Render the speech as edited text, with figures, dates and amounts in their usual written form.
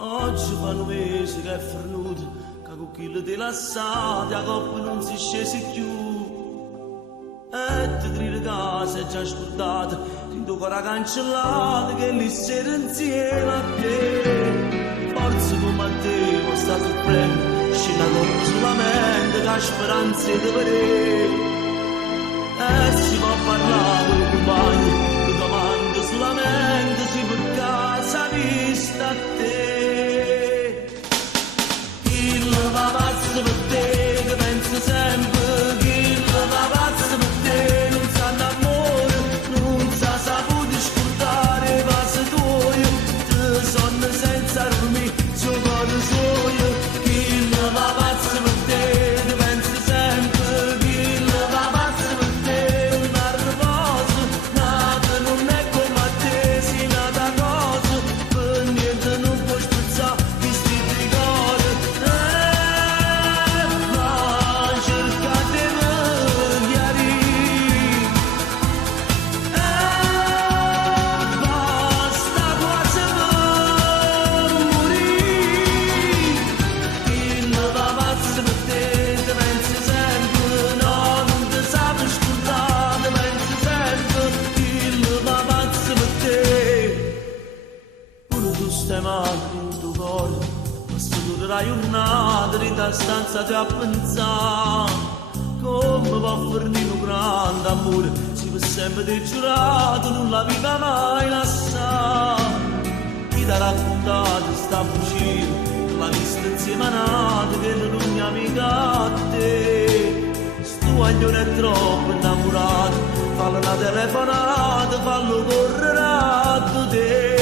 Oggi fa 9 mesi che è fornuto, che con chilo di lassati a coppa non si scesi più. E ti grida casa è già scordata, tinto ancora cancellata che lì siete insieme a te. Forse come a te non sta sorprendendo, scena come solamente che ha speranze di vedere. E si può parlare con i compagni, ti domando solamente se per casa vista a te. Chi va pazzo per te, che pensa sempre, chi va pazzo per te, non sa d'amore, non sa saputo scordare i passi tuoi, ti sonno senza dormire, giocare suoi. Chi va pazzo per te, che pensa sempre, chi va pazzo per te, una riposo, nata non è come a te, si nata cosa, per niente non puoi spezzare, chi sti di cuore. Ma cercate di chiarire, basta quasi per morire. Chi va pazzo per te, ti pensi sempre, no, non ti saprei scordare, ti pensi sempre, chi va pazzo per te. Pure tu stai male in tuo cuore, basta durare la giornata, di da stanza ti a pensare. Come va a fornire un grande amore, si per sempre ti giurato, non la viva mai lasciare. Chi ti ha raccontato sta bugia, l'ha vista insieme a nato, che non è amica a te. Sto agnone è troppo innamorato, fallo una telefonata, fallo correre a te.